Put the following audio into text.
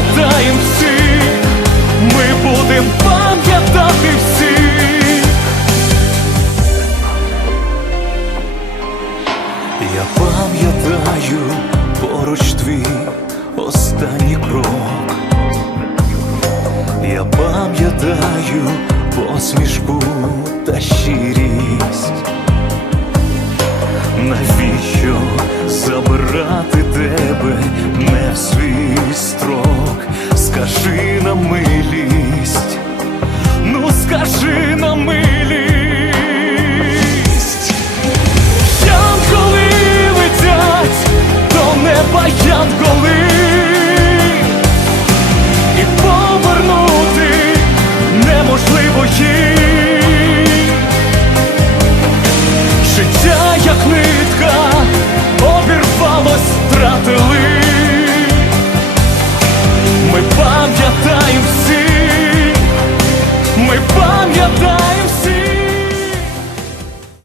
Пам'ятаємо всіх, ми будем пам'ятати всіх Я пам'ятаю поруч твій останній крок. Я пам'ятаю посмішку та щирість. Навіщо забирати тебе не в свій скажи на милість, янголи летять, до неба янголи